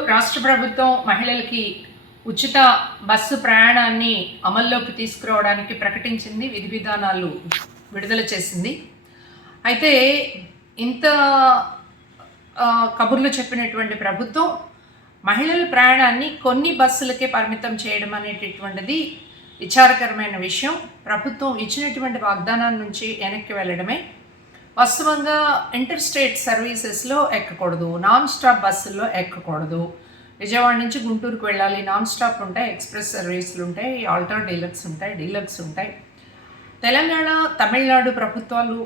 రాష్ట్ర ప్రభుత్వం మహిళలకి ఉచిత బస్సు ప్రయాణాన్ని అమల్లోకి తీసుకురావడానికి ప్రకటించింది, విధి విధానాలు విడుదల చేసింది. అయితే ఇంత కబుర్లు చెప్పినటువంటి ప్రభుత్వం మహిళల ప్రయాణాన్ని కొన్ని బస్సులకే పరిమితం చేయడం అనేటటువంటిది విచారకరమైన విషయం. ప్రభుత్వం ఇచ్చినటువంటి వాగ్దానాల నుంచి వెనక్కి వెళ్ళడమే. వాస్తవంగా ఇంటర్ స్టేట్ సర్వీసెస్లో ఎక్కకూడదు, నాన్ స్టాప్ బస్సుల్లో ఎక్కకూడదు. విజయవాడ నుంచి గుంటూరుకు వెళ్ళాలి, నాన్ స్టాప్ ఉంటాయి, ఎక్స్ప్రెస్ సర్వీసులు ఉంటాయి, ఆల్టర్ డీలక్స్ ఉంటాయి, డీలక్స్ ఉంటాయి. తెలంగాణ, తమిళనాడు ప్రభుత్వాలు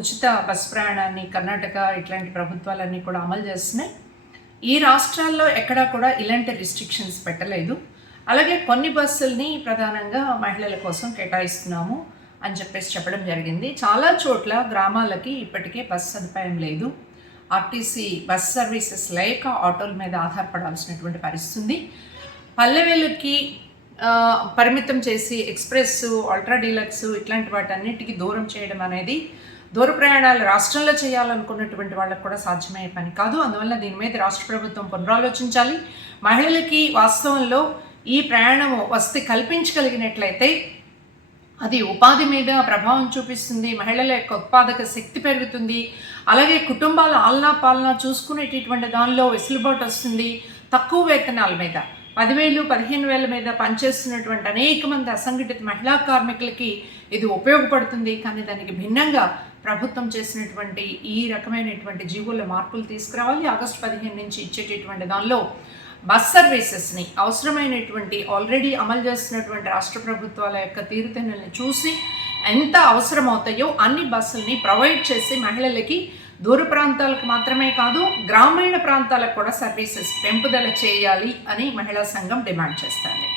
ఉచిత బస్ ప్రయాణాన్ని, కర్ణాటక ఇట్లాంటి ప్రభుత్వాలన్నీ కూడా అమలు చేస్తున్నాయి. ఈ రాష్ట్రాల్లో ఎక్కడా కూడా ఇలాంటి రిస్ట్రిక్షన్స్ పెట్టలేదు. అలాగే కొన్ని బస్సుల్ని ప్రధానంగా మహిళల కోసం కేటాయిస్తున్నాము అని చెప్పడం జరిగింది. చాలా చోట్ల గ్రామాలకి ఇప్పటికే బస్ సదుపాయం లేదు. ఆర్టీసీ బస్ సర్వీసెస్ లేక ఆటోల మీద ఆధారపడాల్సినటువంటి పరిస్థితి ఉంది. పల్లెవేలుకి పరిమితం చేసి ఎక్స్ప్రెస్, అల్ట్రా డీలక్స్ ఇట్లాంటి వాటన్నిటికీ దూరం చేయడం అనేది దూర ప్రయాణాలు రాష్ట్రంలో చేయాలనుకున్నటువంటి వాళ్ళకు కూడా సాధ్యమయ్యే పని కాదు. అందువల్ల దీని మీద రాష్ట్ర ప్రభుత్వం పునరాలోచించాలి. మహిళలకి వాస్తవంలో ఈ ప్రయాణం వసతి కల్పించగలిగినట్లయితే అది ఉపాధి మీద ప్రభావం చూపిస్తుంది, మహిళల యొక్క ఉత్పాదక శక్తి పెరుగుతుంది, అలాగే కుటుంబాల ఆలనా పాలన చూసుకునేటటువంటి దానిలో వెసులుబాటు వస్తుంది. తక్కువ వేతనాల మీద 10,000, 15,000 మీద పనిచేస్తున్నటువంటి అనేక మంది అసంఘటిత మహిళా కార్మికులకి ఇది ఉపయోగపడుతుంది. కానీ దానికి భిన్నంగా ప్రభుత్వం చేసినటువంటి ఈ రకమైనటువంటి జీవోల మార్పులు తీసుకురావాలి. ఆగస్టు 15 నుంచి ఇచ్చేటటువంటి దానిలో బస్ సర్వీసెస్ని అవసరమైనటువంటి ఆల్రెడీ అమలు చేస్తున్నటువంటి రాష్ట్ర ప్రభుత్వాల యొక్క తీరుతెన్నులను చూసి ఎంత అవసరమవుతాయో అన్ని బస్సుల్ని ప్రొవైడ్ చేసి మహిళలకి దూర ప్రాంతాలకు మాత్రమే కాదు గ్రామీణ ప్రాంతాలకు కూడా సర్వీసెస్ పెంపుదల చేయాలి అని మహిళా సంఘం డిమాండ్ చేస్తుంది.